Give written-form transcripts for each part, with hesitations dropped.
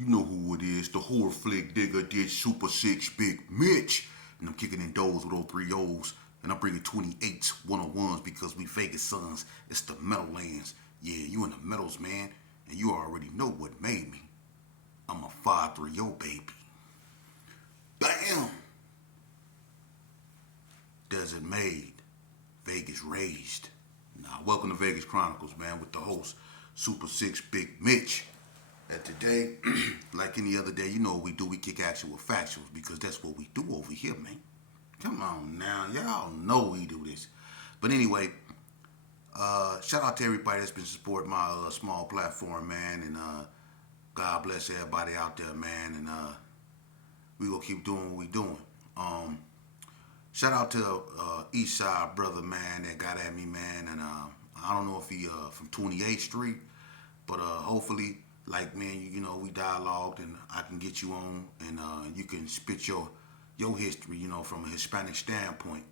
You know who it is, the horror flick digger did Super 6 Big Mitch. And I'm kicking in doors with 03 O's. And I'm bringing 28s, 101s because we Vegas sons. It's the Meadowlands. Yeah, you in the Meadows, man. And you already know what made me. I'm a 5-3-0, baby. Bam! Desert made. Vegas raised. Now, welcome to Vegas Chronicles, man, with the host, Super 6 Big Mitch. And today, like any other day, you know what we do. We kick action with factuals because that's what we do over here, man. Come on now. Y'all know we do this. But anyway, shout out to everybody that's been supporting my small platform, man. And God bless everybody out there, man. And we gonna keep doing what we doing. Shout out to East Side brother, man, that got at me, man. And I don't know if he from 28th Street, but hopefully, like, man, you know, we dialogued and I can get you on and you can spit your history, you know, from a Hispanic standpoint.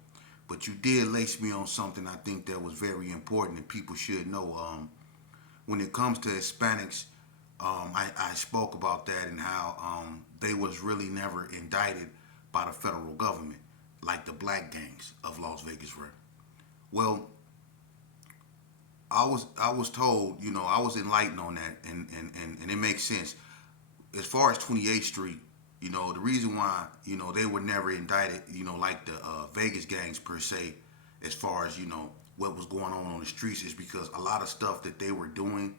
But you did lace me on something I think that was very important and people should know. When it comes to Hispanics, I spoke about that and how they was really never indicted by the federal government like the black gangs of Las Vegas were. Well, I was told, you know, I was enlightened on that, and it makes sense. As far as 28th Street, you know, the reason why, you know, they were never indicted, you know, like the Vegas gangs per se, as far as, you know, what was going on the streets is because a lot of stuff that they were doing,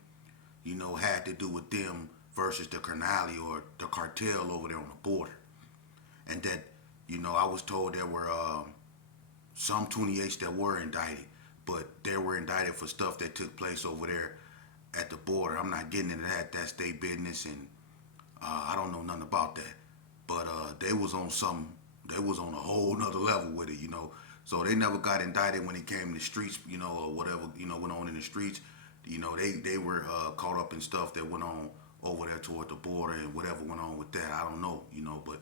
you know, had to do with them versus the Carnally or the cartel over there on the border. And that, you know, I was told there were some 28s that were indicted, but they were indicted for stuff that took place over there at the border. I'm not getting into that. That's their business, and I don't know nothing about that. But they was on some, they was on a whole nother level with it, you know. So they never got indicted when it came to the streets, you know, or whatever, you know, went on in the streets. You know, they were caught up in stuff that went on over there toward the border and whatever went on with that. I don't know, you know, but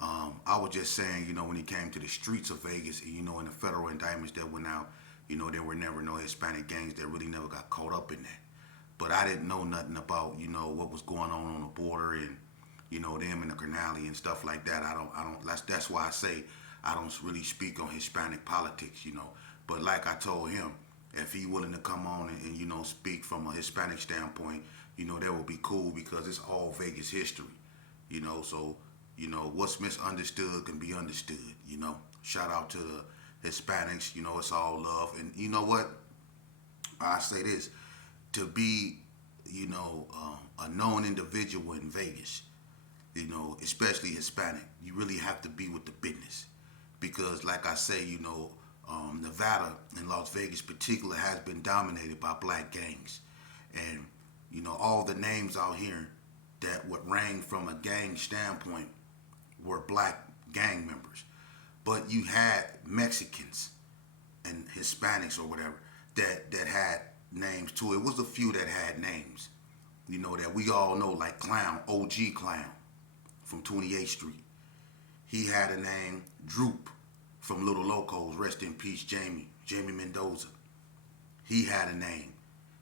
I was just saying, you know, when it came to the streets of Vegas, you know, in the federal indictments that went out, you know, there were never no Hispanic gangs that really never got caught up in that. But I didn't know nothing about, you know, what was going on the border and, you know, them and the Granale and stuff like that. I don't. That's why I say I don't really speak on Hispanic politics, you know. But like I told him, if he willing to come on and you know speak from a Hispanic standpoint, you know, that would be cool because it's all Vegas history, you know. So you know what's misunderstood can be understood, you know. Shout out to the Hispanics, you know, it's all love. And you know what? I say this to be, you know, a known individual in Vegas, you know, especially Hispanic, you really have to be with the business. Because, like I say, you know, Nevada and Las Vegas, particular, has been dominated by black gangs. And, you know, all the names out here that would rang from a gang standpoint were black gang members. But you had Mexicans and Hispanics or whatever that had names too. It was a few that had names, you know, that we all know, like Clown, OG Clown from 28th Street. He had a name, Droop from Little Locos, rest in peace, Jamie Mendoza. He had a name.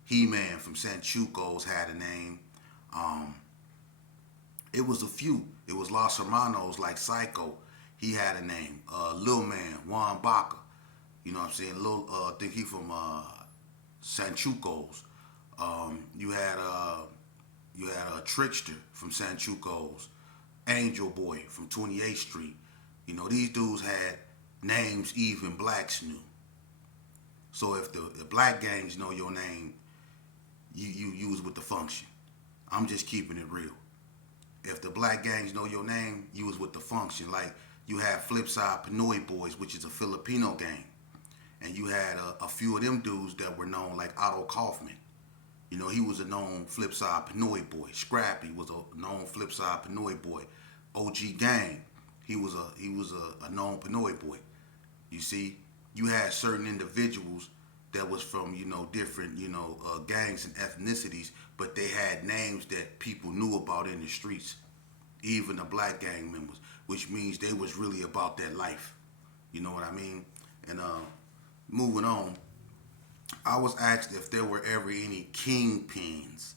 He-Man from Sanchucos had a name. It was a few. It was Los Hermanos like Psycho. He had a name. Lil Man, Juan Baca. You know what I'm saying? Lil, I think he from Sanchucos. You had a Trickster from Sanchucos. Angel Boy from 28th Street. You know, these dudes had names even blacks knew. So if the black gangs know your name, you was with the function. I'm just keeping it real. If the black gangs know your name, you was with the function. Like you had Flipside Pinoy Boys, which is a Filipino gang. And you had a few of them dudes that were known like Otto Kaufman. You know, he was a known Flipside Pinoy boy. Scrappy was a known Flipside Pinoy boy. OG Gang, he was a known Pinoy boy. You see, you had certain individuals that was from, you know, different, you know, gangs and ethnicities, but they had names that people knew about in the streets, even the black gang members, which means they was really about that life. You know what I mean? And moving on, I was asked if there were ever any kingpins.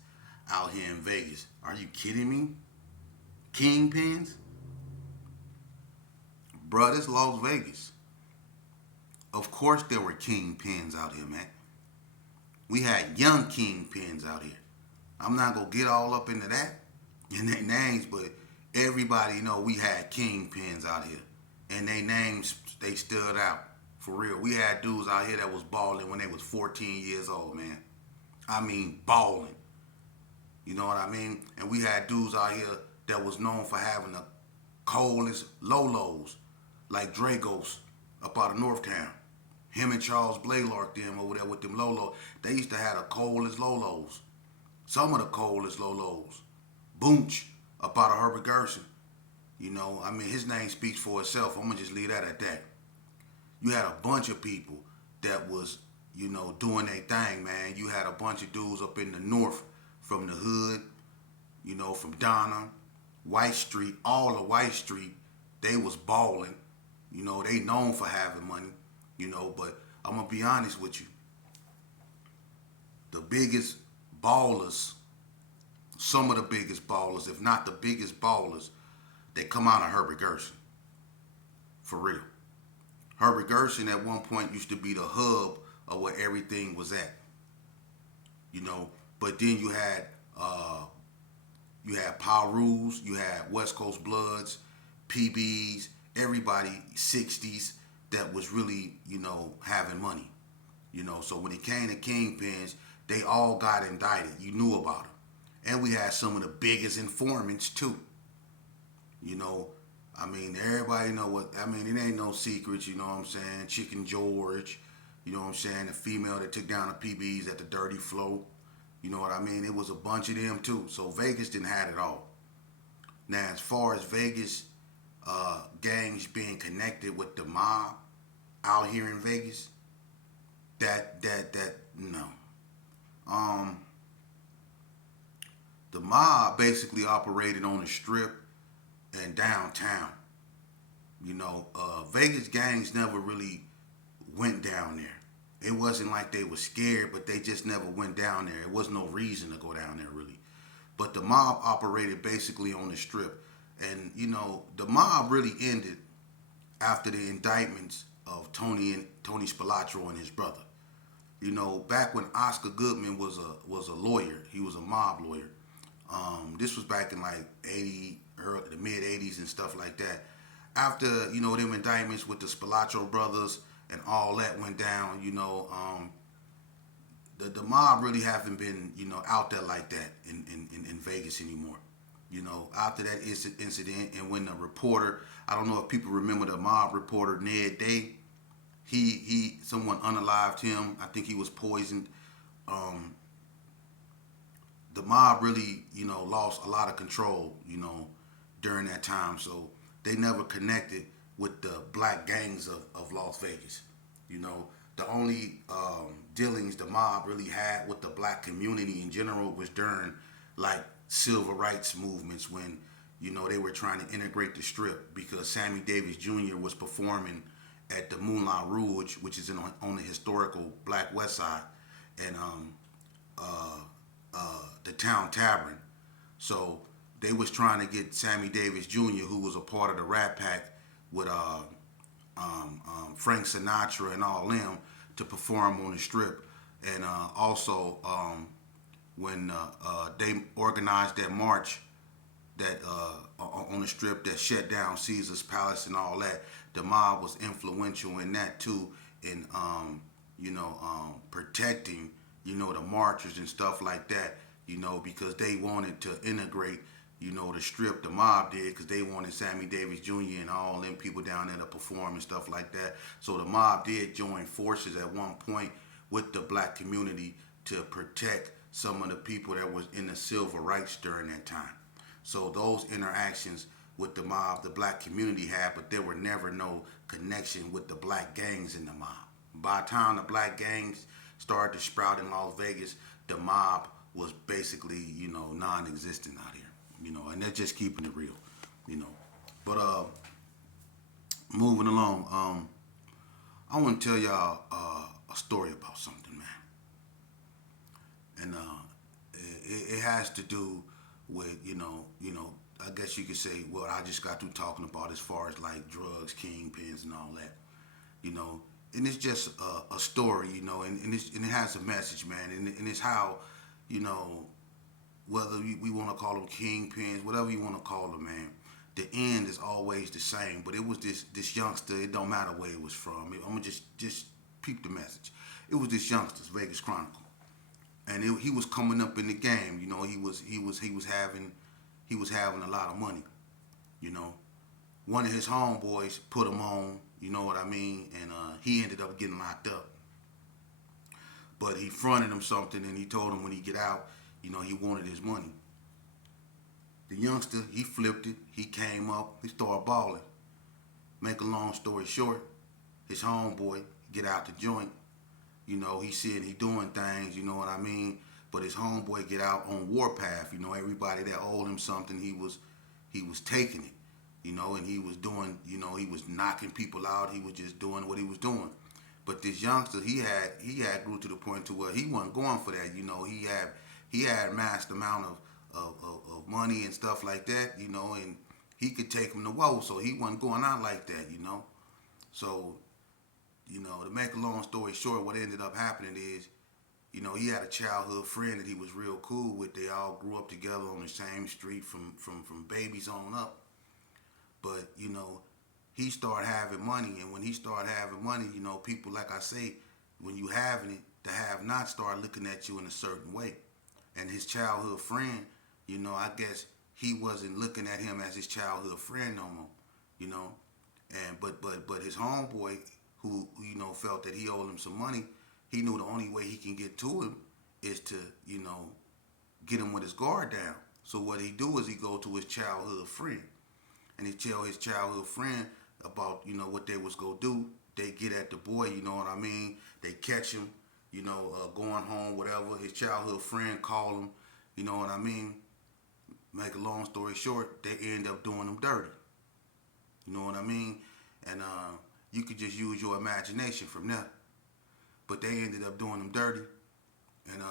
out here in Vegas. Are you kidding me? Kingpins? Bruh, this Las Vegas. Of course there were kingpins out here, man. We had young kingpins out here. I'm not gonna get all up into that and their names, but everybody know we had kingpins out here. And their names, they stood out. For real. We had dudes out here that was balling when they was 14 years old, man. I mean, balling. You know what I mean? And we had dudes out here that was known for having the coldest lolos, like Dragos up out of Northtown. Him and Charles Blaylark them over there with them lolos. They used to have the coldest lolos. Some of the coldest lolos. Boonch up out of Herbert Gerson. You know, I mean, his name speaks for itself. I'm going to just leave that at that. You had a bunch of people that was, you know, doing their thing, man. You had a bunch of dudes up in the north from the hood, you know, from Donna, White Street, all of White Street. They was balling. You know, they known for having money, you know, but I'm going to be honest with you. The biggest ballers, some of the biggest ballers, if not the biggest ballers, they come out of Herbert Gerson. For real. Herbert Gerson at one point used to be the hub of where everything was at. You know, but then you had Power Rules, you had West Coast Bloods, PBs, everybody 60s that was really, you know, having money. You know, so when it came to Kingpins, they all got indicted. You knew about them. And we had some of the biggest informants too. You know, I mean, everybody know what, I mean, it ain't no secrets, you know what I'm saying? Chicken George, you know what I'm saying? The female that took down the PBs at the Dirty Flow, you know what I mean? It was a bunch of them too. So Vegas didn't have it all. Now, as far as Vegas gangs being connected with the mob out here in Vegas, no. The mob basically operated on the Strip and downtown. You know, Vegas gangs never really went down there. It wasn't like they were scared, but they just never went down there. There was no reason to go down there really. But the mob operated basically on the Strip. And, you know, the mob really ended after the indictments of Tony Spilotro and his brother. You know, back when Oscar Goodman was a lawyer, he was a mob lawyer. This was back in like the mid 80s and stuff like that. After, you know, them indictments with the Spilotro brothers and all that went down, you know, the mob really haven't been, you know, out there like that in Vegas anymore. You know, after that incident, and when the reporter, I don't know if people remember the mob reporter Ned Day, someone unalived him. I think he was poisoned. The mob really, you know, lost a lot of control, you know, during that time. So they never connected with the black gangs of Las Vegas. You know, the only dealings the mob really had with the black community in general was during like civil rights movements when, you know, they were trying to integrate the Strip because Sammy Davis Jr. was performing at the Moulin Rouge, which is on the historical Black West Side, and the Town Tavern. So they was trying to get Sammy Davis Jr., who was a part of the Rat Pack with Frank Sinatra and all them, to perform on the Strip. And also when they organized that march that on the Strip that shut down Caesar's Palace and all that, the mob was influential in that too, in protecting, you know, the marchers and stuff like that, you know, because they wanted to integrate, you know, the Strip. The mob did, because they wanted Sammy Davis Jr. and all them people down there to perform and stuff like that. So the mob did join forces at one point with the black community to protect some of the people that was in the civil rights during that time. So those interactions with the mob, the black community had, but there were never no connection with the black gangs in the mob. By the time the black gangs started to sprout in Las Vegas, the mob was basically, you know, non-existent out here, you know, and they're just keeping it real, you know. But moving along, I want to tell y'all a story about something, man. And it has to do with I guess you could say what I just got through talking about as far as like drugs, kingpins, and all that. You know, and it's just a story. And it has a message, man. And it's how you know whether we want to call them kingpins, whatever you want to call them, man. The end is always the same. But it was this youngster. It don't matter where it was from. I'm gonna just peep the message. It was this youngster's Vegas Chronicle, and he was coming up in the game. He was having a lot of money. You know, one of his homeboys put him on. You know what I mean? And he ended up getting locked up. But he fronted him something, and he told him when he get out, he wanted his money. The youngster, he flipped it. He came up. He started balling. Make a long story short, his homeboy get out the joint. He said he doing things. You know what I mean? But his homeboy get out on warpath. Everybody that owed him something, he was taking it. And he was doing. He was knocking people out. He was just doing what he was doing. But this youngster, he had grew to the point to where he wasn't going for that. He had massed amount of money and stuff like that. And he could take him to woe, so he wasn't going out like that. So to make a long story short, what ended up happening is, he had a childhood friend that he was real cool with. They all grew up together on the same street from babies on up. But he started having money, and when he started having money, people, like I say, when you having it, the have-not start looking at you in a certain way. And his childhood friend, I guess he wasn't looking at him as his childhood friend no more, you know. And but his homeboy, who felt that he owed him some money, he knew the only way he can get to him is to get him with his guard down. So what he do is he go to his childhood friend, and he tell his childhood friend about what they was gonna do. They get at the boy, you know what I mean? They catch him, going home, whatever. His childhood friend call him, you know what I mean? Make a long story short, they end up doing him dirty. You know what I mean? And you could just use your imagination from there. But they ended up doing him dirty, and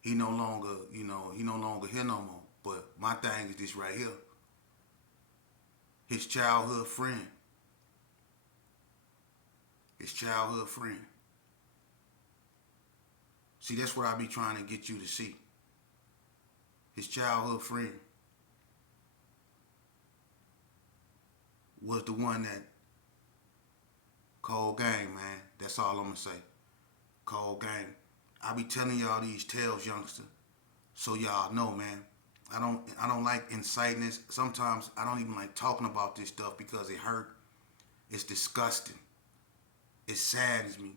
he no longer, he no longer here no more. But my thing is this right here. His childhood friend. His childhood friend. See, that's what I be trying to get you to see. His childhood friend was the one that cold game, man. That's all I'm gonna say. Cold game. I be telling y'all these tales, youngster, so y'all know, man. I don't like inciting this. Sometimes I don't even like talking about this stuff because it hurt. It's disgusting. It saddens me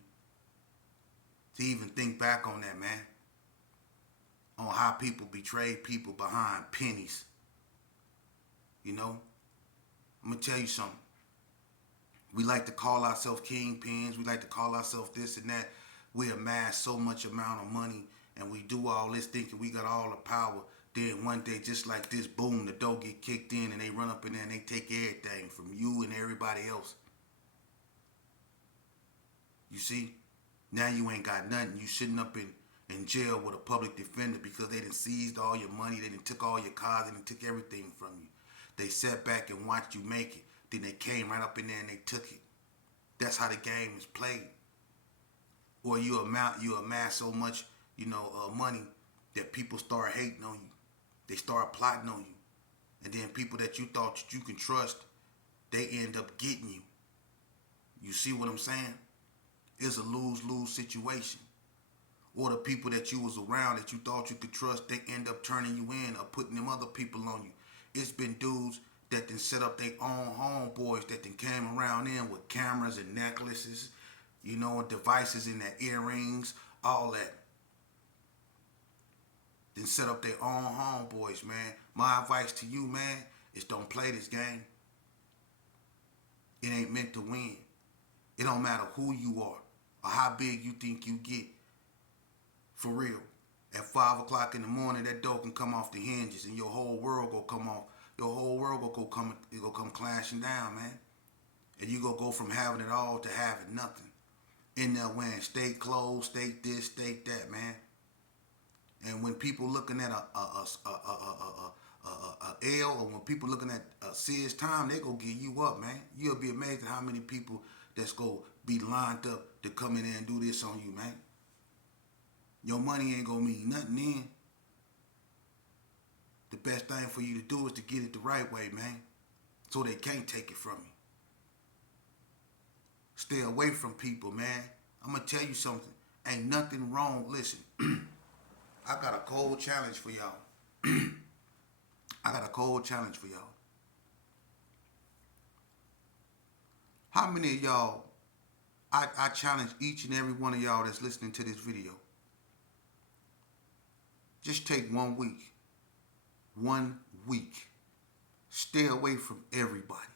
to even think back on that, man. On how people betray people behind pennies. I'm gonna tell you something. We like to call ourselves kingpins. We like to call ourselves this and that. We amass so much amount of money, and we do all this thinking we got all the power. Then one day, just like this, boom, the door get kicked in, and they run up in there and they take everything from you and everybody else. You see? Now you ain't got nothing. You sitting up in jail with a public defender because they done seized all your money. They done took all your cars. They done took everything from you. They sat back and watched you make it. Then they came right up in there and they took it. That's how the game is played. Or you amass so much, money that people start hating on you. They start plotting on you. And then people that you thought that you can trust, they end up getting you. You see what I'm saying? It's a lose-lose situation. Or the people that you was around that you thought you could trust, they end up turning you in or putting them other people on you. It's been dudes that then set up their own homeboys that then came around in with cameras and necklaces, and devices in their earrings, all that. Then set up their own homeboys, man. My advice to you, man, is don't play this game. It ain't meant to win. It don't matter who you are or how big you think you get. For real. At 5 o'clock in the morning, that door can come off the hinges and your whole world go come off. Your whole world go come clashing down, man. And you go from having it all to having nothing. In there wearing state clothes, state this, state that, man. And when people looking at a L, or when people looking at a serious time, they gonna give you up, man. You'll be amazed at how many people that's gonna be lined up to come in there and do this on you, man. Your money ain't gonna mean nothing then. The best thing for you to do is to get it the right way, man, so they can't take it from you. Stay away from people, man. I'm gonna tell you something. Ain't nothing wrong. Listen, I got a cold challenge for y'all. I got a cold challenge for y'all. How many of y'all, I challenge each and every one of y'all that's listening to this video. Just take 1 week. 1 week. Stay away from everybody.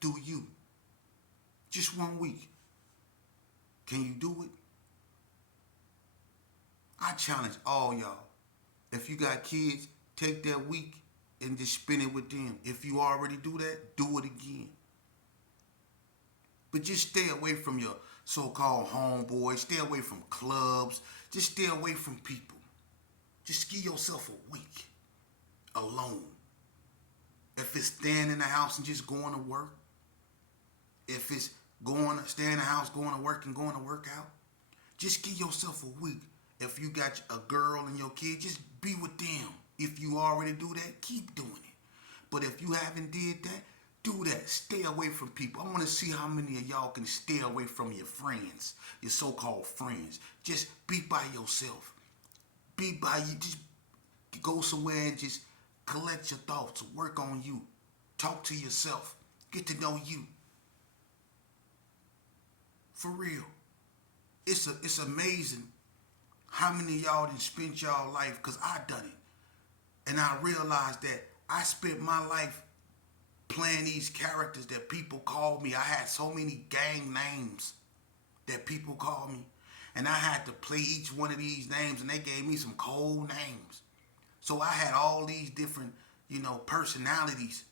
Do you. Just 1 week. Can you do it? I challenge all y'all. If you got kids, take that week and just spend it with them. If you already do that, do it again. But just stay away from your so-called homeboys. Stay away from clubs. Just stay away from people. Just give yourself a week alone. If it's staying in the house and just going to work. If it's staying in the house, going to work and going to work out. Just give yourself a week. If you got a girl and your kid, just be with them. If you already do that, keep doing it. But if you haven't did that, do that. Stay away from people. I want to see how many of y'all can stay away from your friends, your so-called friends. Just be by yourself. Be by you. Just go somewhere and just collect your thoughts. Work on you. Talk to yourself. Get to know you. For real. It's amazing how many of y'all didn't spend y'all life, because I done it. And I realized that I spent my life playing these characters that people called me. I had so many gang names that people called me. And I had to play each one of these names, and they gave me some cold names. So I had all these different, personalities,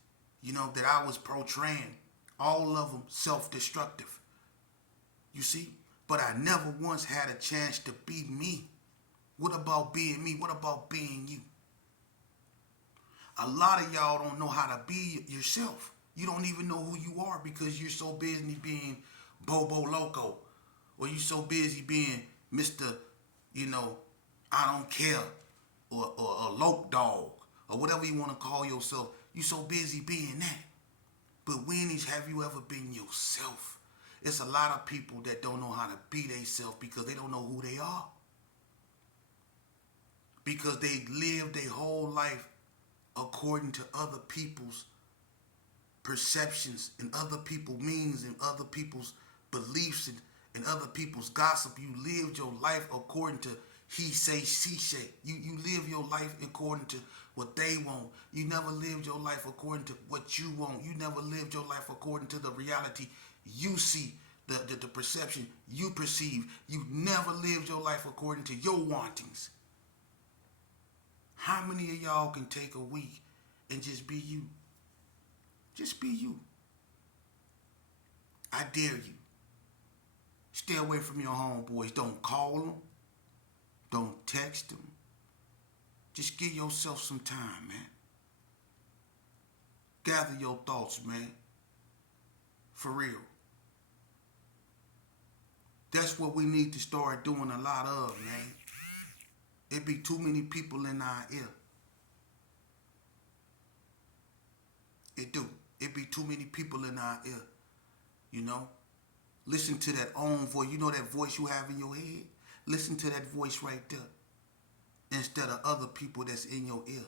that I was portraying. All of them self-destructive. You see? But I never once had a chance to be me. What about being me? What about being you? A lot of y'all don't know how to be yourself. You don't even know who you are because you're so busy being Bobo Loco. Or you're so busy being Mr., I don't care. Or a Loke Dog. Or whatever you want to call yourself. You're so busy being that. But when have you ever been yourself? It's a lot of people that don't know how to be themselves because they don't know who they are. Because they live their whole life according to other people's perceptions and other people's meanings and other people's beliefs and other people's gossip. You lived your life according to he say, she say. You live your life according to what they want. You never lived your life according to what you want. You never lived your life according to the reality you see, the perception you perceive. You never lived your life according to your wantings. How many of y'all can take a week and just be you? Just be you. I dare you. Stay away from your homeboys. Don't call them. Don't text them. Just give yourself some time, man. Gather your thoughts, man. For real. That's what we need to start doing a lot of, man. It be too many people in our ear. It do. It be too many people in our ear. Listen to that own voice. You know that voice you have in your head? Listen to that voice right there. Instead of other people that's in your ear.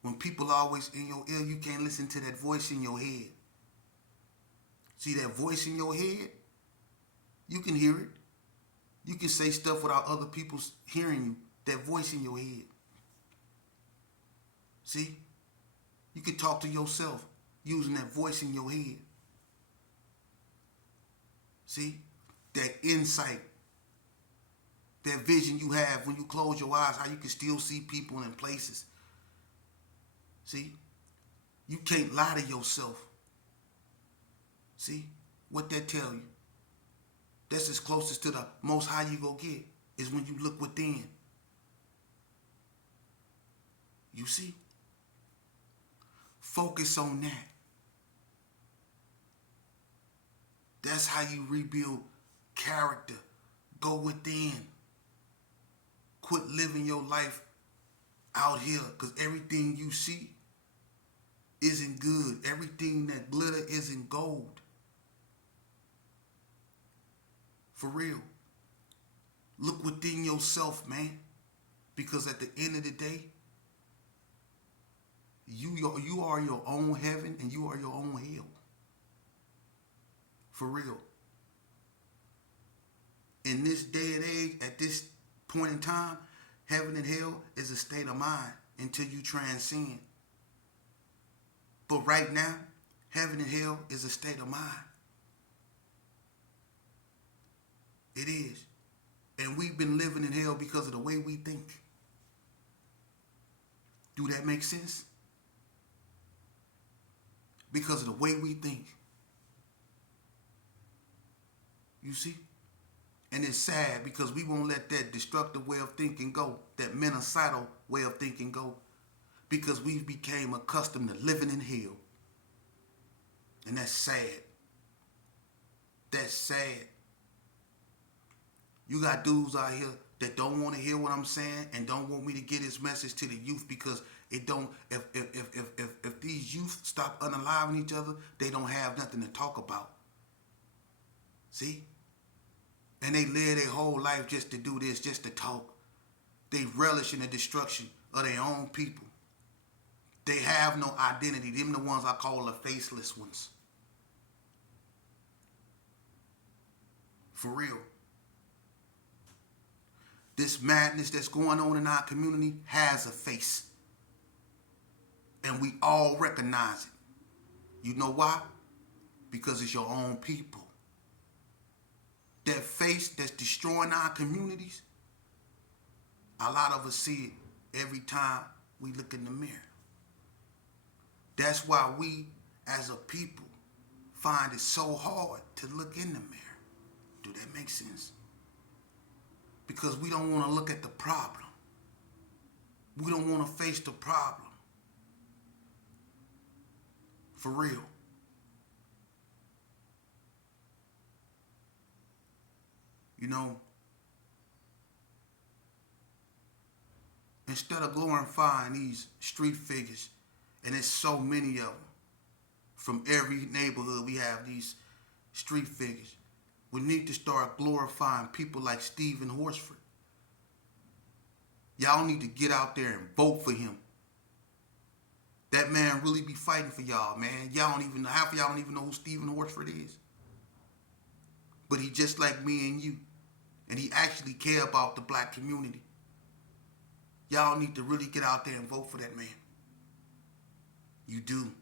When people always in your ear, you can't listen to that voice in your head. See that voice in your head? You can hear it. You can say stuff without other people hearing you. That voice in your head. See? You can talk to yourself using that voice in your head. See? That insight. That vision you have when you close your eyes, how you can still see people and places. See? You can't lie to yourself. See? What that tell you? That's as closest to the most high you go get. is when you look within. You see? Focus on that. That's how you rebuild character. Go within. Quit living your life out here, because everything you see isn't good. Everything that glitter isn't gold. For real. Look within yourself, man. Because at the end of the day, you are your own heaven and you are your own hell. For real. In this day and age, at this point in time, heaven and hell is a state of mind until you transcend. But right now, heaven and hell is a state of mind. It is. And we've been living in hell because of the way we think. Do that make sense? Because of the way we think. You see? And it's sad because we won't let that destructive way of thinking go, that menocidal way of thinking go, because we became accustomed to living in hell. And that's sad. That's sad. You got dudes out here that don't want to hear what I'm saying and don't want me to get this message to the youth, because it don't. If these youth stop unaliving each other, they don't have nothing to talk about. See? And they live their whole life just to do this, just to talk. They relish in the destruction of their own people. They have no identity. Them the ones I call the faceless ones. For real. This madness that's going on in our community has a face. And we all recognize it. You know why? Because it's your own people. That face that's destroying our communities, a lot of us see it every time we look in the mirror. That's why we, as a people, find it so hard to look in the mirror. Do that make sense? Because we don't want to look at the problem. We don't want to face the problem. For real. You know, instead of glorifying these street figures, and there's so many of them, from every neighborhood we have these street figures, we need to start glorifying people like Stephen Horsford. Y'all need to get out there and vote for him. That man really be fighting for y'all, man. Y'all don't even know, half of y'all don't even know who Stephen Horsford is. But he just like me and you. And he actually care about the black community. Y'all need to really get out there and vote for that man. You do.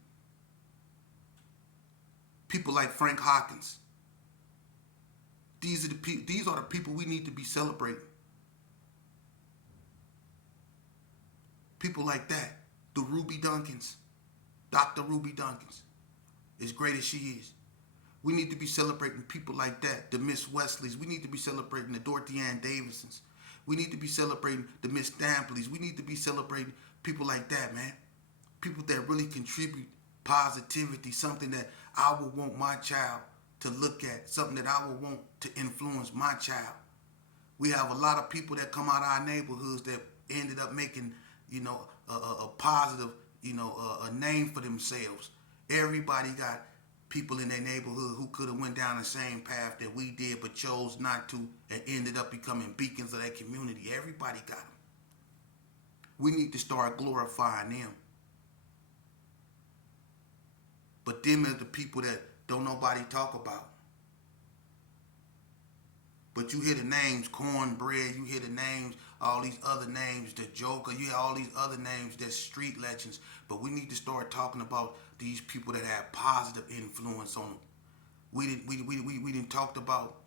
People like Frank Hawkins. These are the people we need to be celebrating. People like that. The Ruby Duncans. Dr. Ruby Duncans. As great as she is. We need to be celebrating people like that, the Miss Wesleys. We need to be celebrating the Dorothy Ann Davidsons. We need to be celebrating the Miss Stampleys. We need to be celebrating people like that, man. People that really contribute positivity, something that I would want my child to look at, something that I would want to influence my child. We have a lot of people that come out of our neighborhoods that ended up making, a positive, a name for themselves. Everybody got people in their neighborhood who could have went down the same path that we did but chose not to and ended up becoming beacons of that community. Everybody got them. We need to start glorifying them. But them are the people that don't nobody talk about. But you hear the names, Cornbread, you hear the names, all these other names, the Joker, you hear all these other names that's street legends. But we need to start talking about these people that have positive influence on them. We didn't talk about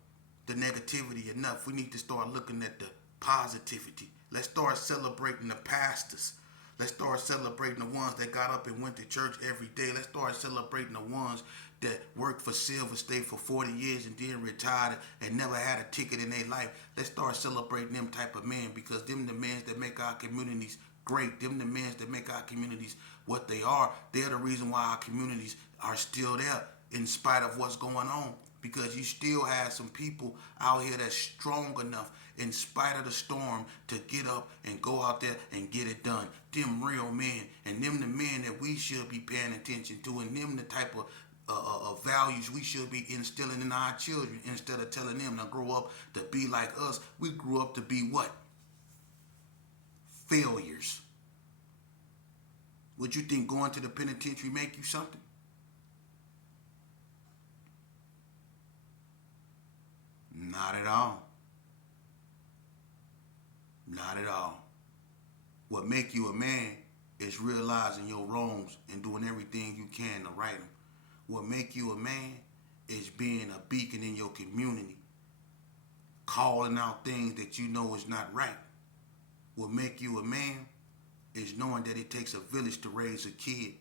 the negativity enough. We need to start looking at the positivity. Let's start celebrating the pastors. Let's start celebrating the ones that got up and went to church every day. Let's start celebrating the ones that worked for Silver State for 40 years and then retired and never had a ticket in their life. Let's start celebrating them type of men, because them the men that make our communities great. Them the men that make our communities what they are. They're the reason why our communities are still there in spite of what's going on. Because you still have some people out here that's strong enough in spite of the storm to get up and go out there and get it done. Them real men, and them the men that we should be paying attention to, and them the type of values we should be instilling in our children, instead of telling them to grow up to be like us. We grew up to be what? Failures. Would you think going to the penitentiary make you something? Not at all. Not at all. What make you a man is realizing your wrongs and doing everything you can to right them. What make you a man is being a beacon in your community, calling out things that you know is not right. What make you a man is knowing that it takes a village to raise a kid,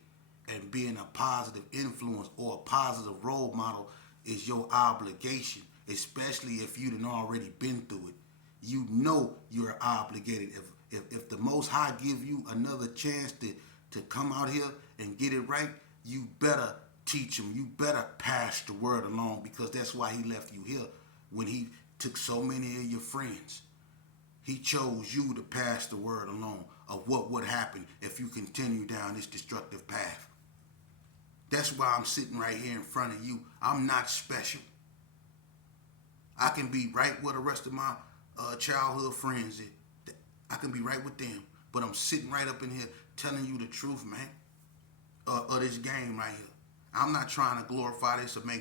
and being a positive influence or a positive role model is your obligation, especially if you done already been through it. You know you're obligated. If the Most High give you another chance to come out here and get it right, you better teach him. You better pass the word along, because that's why he left you here when he took so many of your friends. He chose you to pass the word along of what would happen if you continue down this destructive path. That's why I'm sitting right here in front of you. I'm not special. I can be right where the rest of my childhood friends is. I can be right with them. But I'm sitting right up in here telling you the truth, man, of this game right here. I'm not trying to glorify this or make